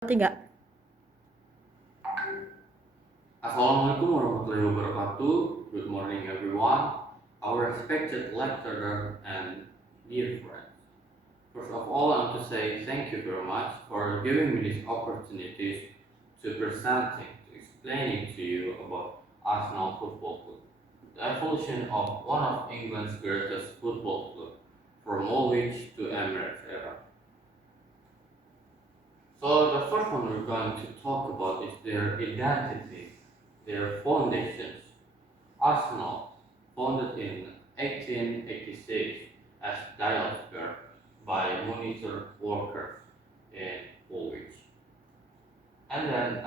Tiga. Assalamualaikum warahmatullahi wabarakatuh. Good morning, everyone. Our respected lecturer and dear friends. First of all, I want to say thank you very much for giving me this opportunity to presenting, to explaining to you about Arsenal Football Club, the evolution of one of England's greatest football club, from Woolwich to Emirates era. So the first one we're going to talk about is their identity, their foundations. Arsenal, founded in 1886 as Dial Square by monitor workers in Woolwich. And then,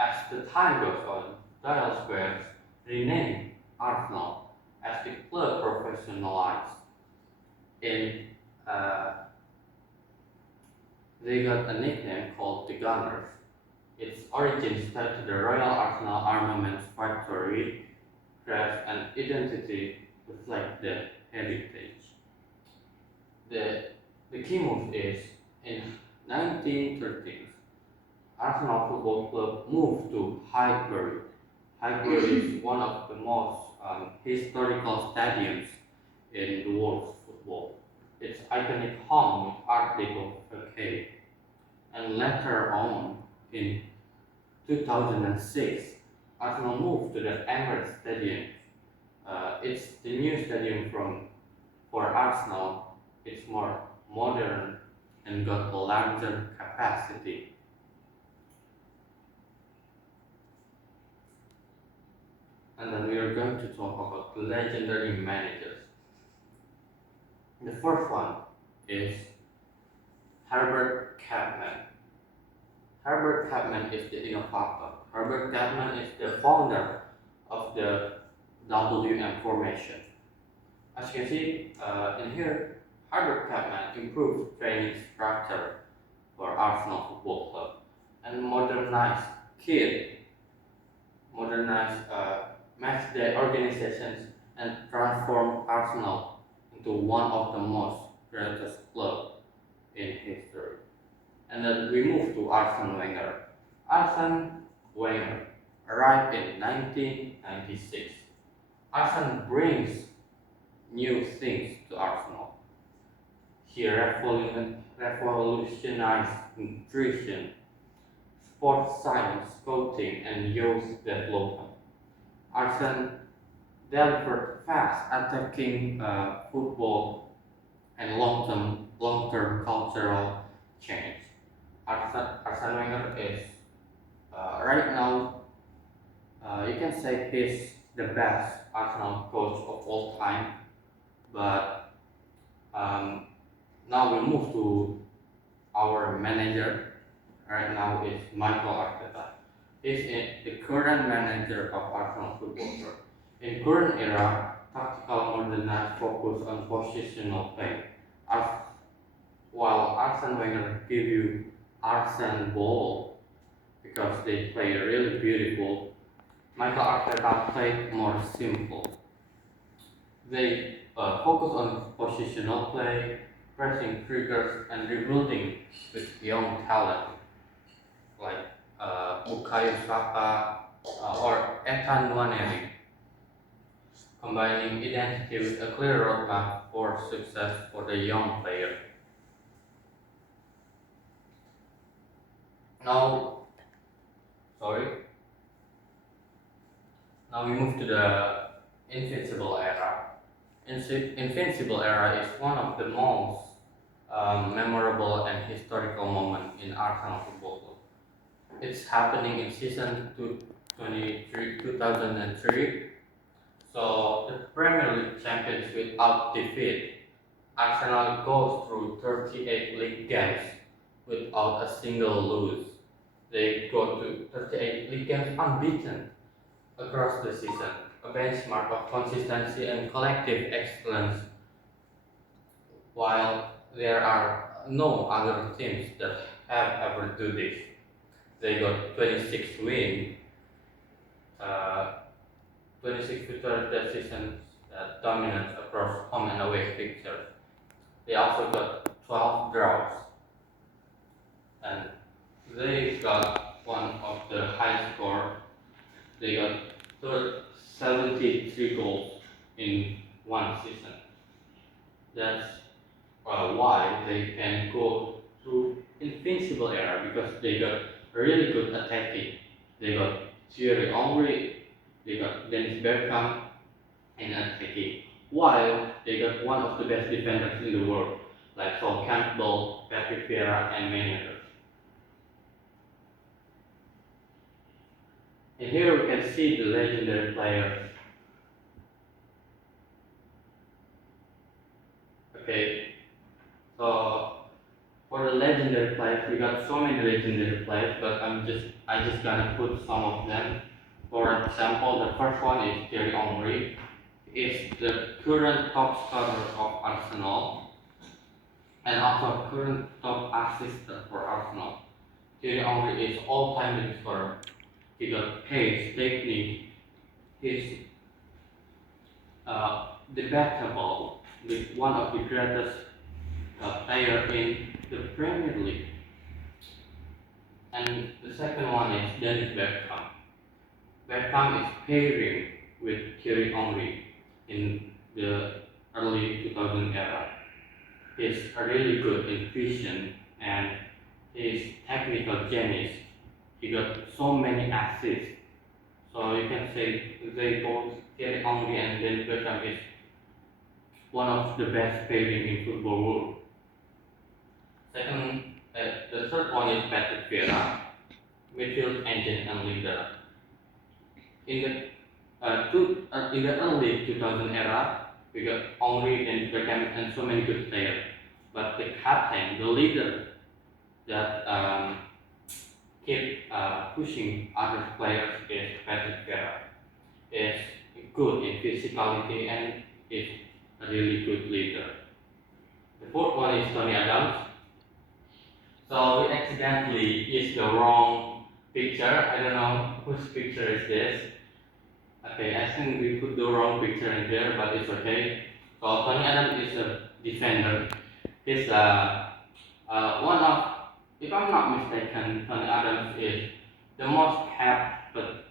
as the time goes on, Dial Square renamed Arsenal as the club professionalized. In They got a nickname called the Gunners. Its origins tied to the Royal Arsenal Armaments Factory craft and identity reflect the heritage. The, the key move is in 1913, Arsenal Football Club moved to Highbury. Highbury is one of the most historical stadiums in the world's football. Its iconic home with Art Deco facade, and later on in 2006, Arsenal moved to the Emirates Stadium. It's the new stadium for Arsenal. It's more modern and got a larger capacity. And then we are going to talk about legendary managers. The first one is Herbert Chapman. Herbert Chapman is the innovator. Herbert Chapman is the founder of the WM formation. As you can see in here, Haidar improved training structure for Arsenal Football Club and kit, modernized match day organizations and transformed Arsenal into one of the most greatest clubs in history. And then we move to Arsene Wenger. Arsene Wenger arrived in 1996. Arsene brings new things to Arsenal. He revolutionized nutrition, sports science, coaching, and youth development. Arsene delivered fast attacking football and long-term cultural change. Arsene Wenger is right now, you can say he's the best Arsenal coach of all time, but now we move to our manager. Right now is Michael Arteta. He's the current manager of Arsenal Football Club. In current era, tactical modernized focus on positional play. While Arsene Wenger give you Arsene ball because they play really beautiful, Michael Arteta played more simple. They focus on positional play, pressing triggers, and rebuilding with young talent like Bukayo Saka or Ethan Nwaneri, combining identity with a clear roadmap for success for the young player. Now, sorry. Now we move to the Invincible era. Invincible era is one of the most memorable and historical moment in Arsenal Football Club. It's happening in season 2003. So the Premier League champions without defeat. Arsenal goes through 38 league games without a single lose. They go to 38 league games unbeaten across the season, a benchmark of consistency and collective excellence, while there are no other teams that have ever do this. They got 26 wins, uh, 26 victories that season that dominance across home and away fixtures. They also got 12 draws, and they got one of the high score. They got 73 goals in one season. That's why they can go through invincible era because they got really good attacking. They got Thierry Henry, they got Dennis Bergkamp in attacking, while they got one of the best defenders in the world, like Sol Campbell, Patrick Vieira, and many others. And here we can see the legendary players. Okay, so for the legendary players, we got so many legendary players, but I just gonna put some of them. For example, the first one is Thierry Henry. Is the current top scorer of Arsenal and also current top assister for Arsenal. Thierry Henry is all-time leading scorer. He got pace, technique. He's debatable with one of the greatest player in the Premier League. And the second one is Dennis Bergkamp. Bergkamp is pairing with Thierry Henry in the early 2000 era. He's really good in vision and his technical genius. He got so many assists. So you can say they both Thierry Henry and Dennis Bergkamp is one of the best pairing in football world. Second, the third one is Patrick Vieira, midfield engine and leader. In in the early 2000 era, we got Henry and Bergkamp and so many good players. But the captain, the leader that keep pushing other players is Patrick Vieira. Is good in physicality and is a really good leader. The fourth one is Tony Adams. So we accidentally used the wrong picture. I don't know whose picture is this. Okay, I think we put the wrong picture in there, but it's okay. So Tony Adams is a defender. He's one of, if I'm not mistaken, Tony Adams is the most capped, but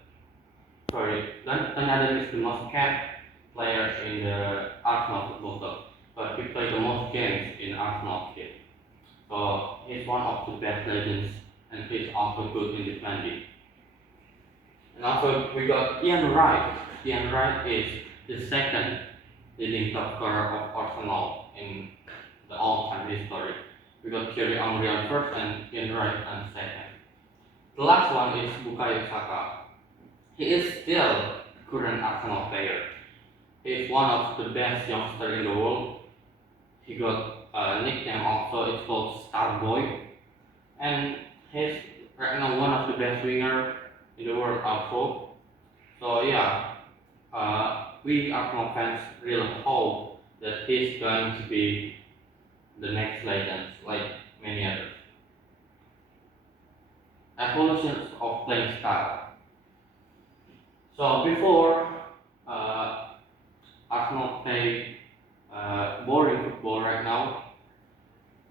sorry, Tony Adams is the most capped player in the Arsenal football club. But he played the most games in Arsenal here. So he's one of the best legends, and he's also good in defending. And also we got Ian Wright. Ian Wright is the second leading top scorer of Arsenal in the all-time history. We got Thierry Henry on first and Ian Wright on second. The last one is Bukayo Saka. He is still current Arsenal player. He is one of the best youngsters in the world. He got a nickname also, it's called Starboy. And he's right now one of the best winger in the world also. So yeah, we Arsenal fans really hope that he's going to be the next legend, like many others. Evolutions of playing style. So before Arsenal play boring football right now,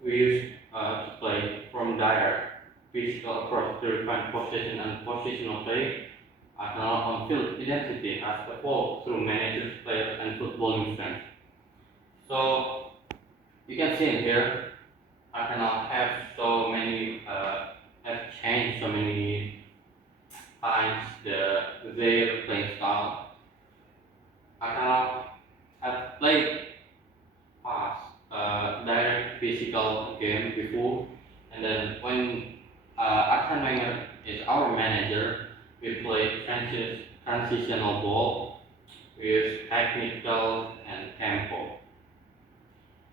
we used to play from direct physical approach to refine possession and positional play. Arsenal on-field identity has evolved through managers, players, and footballing strength. So you can see in here, Arsenal have so many have changed so many times their playing style. Arsenal have played past direct physical game before, and then when Arsene Wenger is our manager, we play transitional ball with technical and tempo.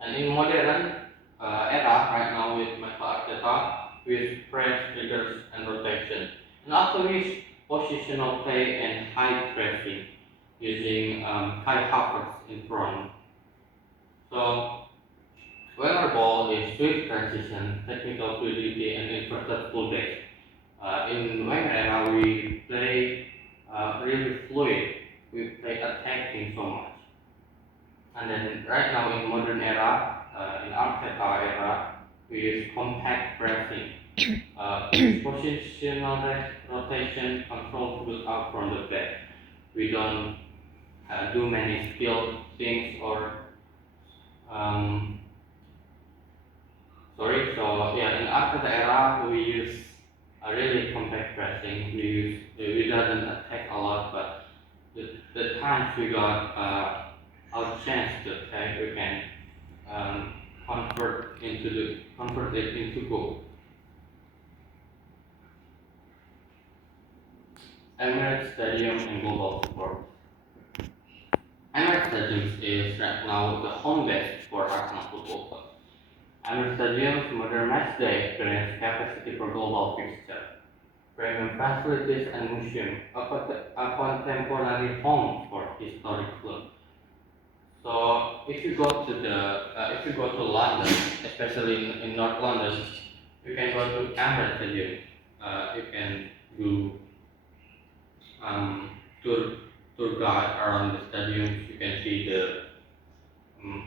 And in modern era right now with Michael Arteta, with press, triggers, and rotation, and also with positional play and high pressing using Kai Havertz in front. So Wenger ball is swift transition, technical fluidity, and inverted fullback. In Wenger era, we play really fluid. We play attacking so much. And then right now in modern era, in Arteta era, we use compact pressing. Use positional rotation control to build up from the back. We don't do many skill things or um, sorry. So yeah, in after the era we use really compact pressing. We doesn't attack a lot, but the times we got our chance to attack, we can um, convert it into goal. Emirates Stadium and global support. Emirates Stadium is right now the home base for Arsenal Football Club. Emirates Stadium's modern matchday experience capacity for global fixture, premium facilities and museum, a contemporary home for historic club. So if you go to London, especially in North London, you can go to Emirates Stadium. You can do um, tour tour guide around the stadiums. You can see the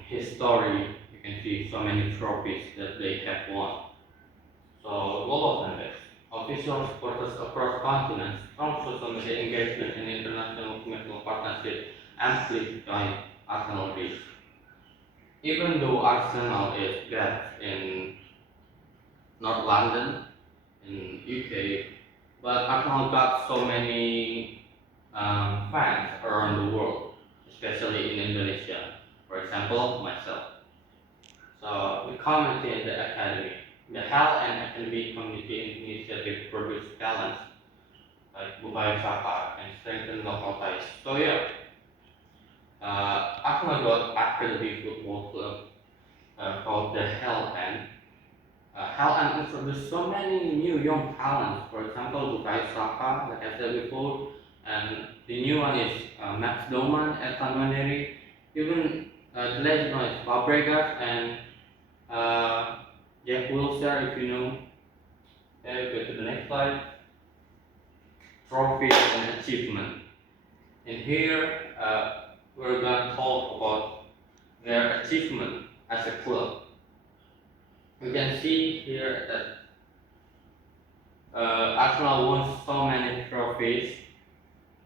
history. You can see so many trophies that they have won. So global fanbase, official supporters across continents, strong social media engagement and international commercial partnership amplify Arsenal reach. Even though Arsenal is based in North London in UK, but Arsenal got so many fans around the world, especially in Indonesia. For example, myself. So the community and the academy, the health and academy community initiative produce talents like Bukai Saka and strengthen local ties. So yeah, Arsenal got academy football club called the Hell and Hell and introduced so many new young talents. For example, Bukai Saka, like I said before, and the new one is Max Doman, Ethan Nwaneri, even the legend one is Fabregas and uh, Jack Wilshere, if you know. Go to the next slide. Trophies and achievement. In here, we're going to talk about their achievement as a club. You can see here that Arsenal won so many trophies.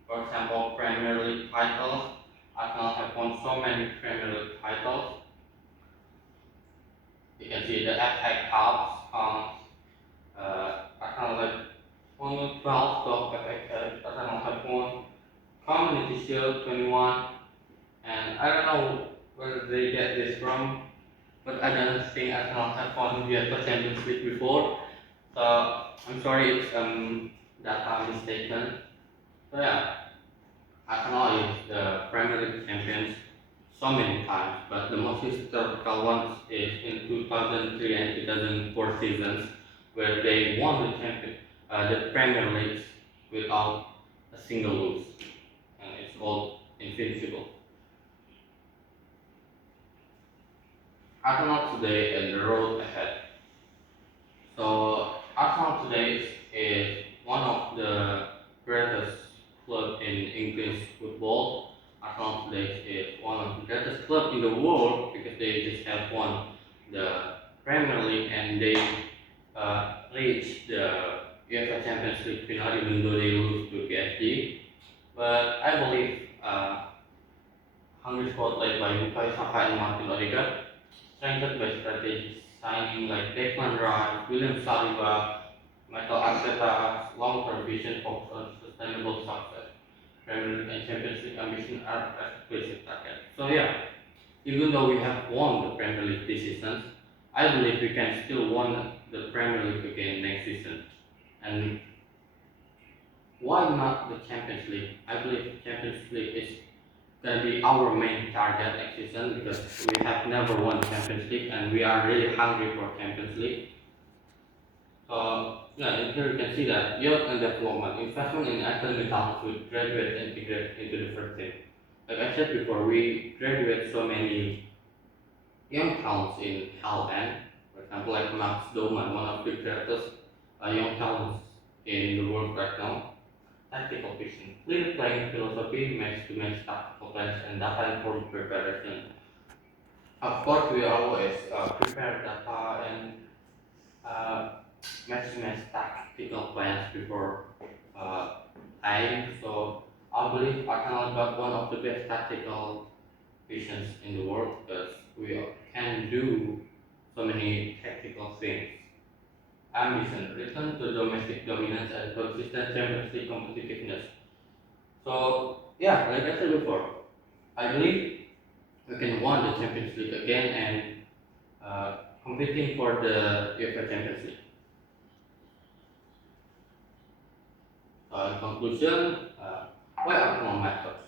For example, Premier League titles. Arsenal have won so many Premier League titles. You can see the FA Cups. Arsenal have won 12 FA Cups. Arsenal have won Community Shield 21. And I don't know where they get this from, but I don't think Arsenal have won the UEFA Champions League before. So I'm sorry if data mistaken. So yeah, Arsenal is the Premier League champions so many times, but the most historical ones is in 2003 and 2004 seasons, where they won the Premier League without a single lose, and it's called invincible. Arsenal today and the road ahead. So Arsenal today is one of the greatest club in English football. Arsenal today is one of the greatest club in the world because they just have won the Premier League and they reached the UEFA Champions League final even though they lose to PSG. But I believe Hungary squad led by Bukayo Saka and Martin Odegaard, strengthened by strategic signing like Declan Rice, William Saliba, Michael Arteta's long-term vision focused on sustainable success. Premier League and Champions League ambition are explicit target. So yeah, even though we have won the Premier League this season, I believe we can still win the Premier League again next season. And why not the Champions League? I believe Champions League is gonna be our main target next season because we have never won Champions League and we are really hungry for Champions League. So yeah, in here you can see that youth and development, investment in academic talent to graduate and integrate into the first team. Like I said before, we graduate so many young talents in Haaland, for example, like Max Doman, one of the greatest young talents in the world right now. Tactical vision, clear playing philosophy, match-to-match tactical plans, and data-informed preparation. Of course, we always prepare data and maximize tactical plans before uh, time. So I believe Arsenal got one of the best tactical visions in the world because we can do so many tactical things. Ambition, return to domestic dominance and consistent Champions League competitiveness. So yeah, like I said before, I believe we can win the Champions League again and uh, competing for the UEFA Champions League. In conclusion, why Arsenal matters?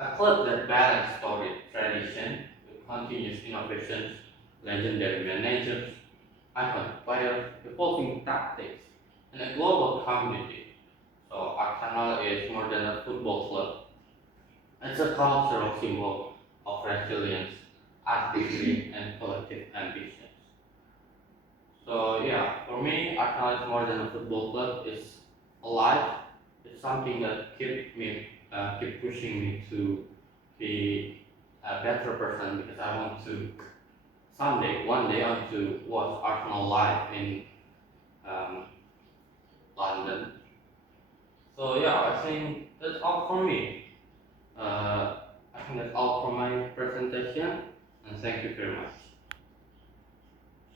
A club that balances storied tradition with continuous innovations, legendary managers, iconic players, evolving tactics, and a global community. So Arsenal is more than a football club. It's a cultural symbol of resilience, artistry, and collective ambitions. So yeah, for me, Arsenal is more than a football club. It's alive. It's something that keep pushing me to be a better person because I want to someday, one day, I want to watch Arsenal live in um, London. So yeah, I think that's all for me. I think that's all for my presentation, and thank you very much.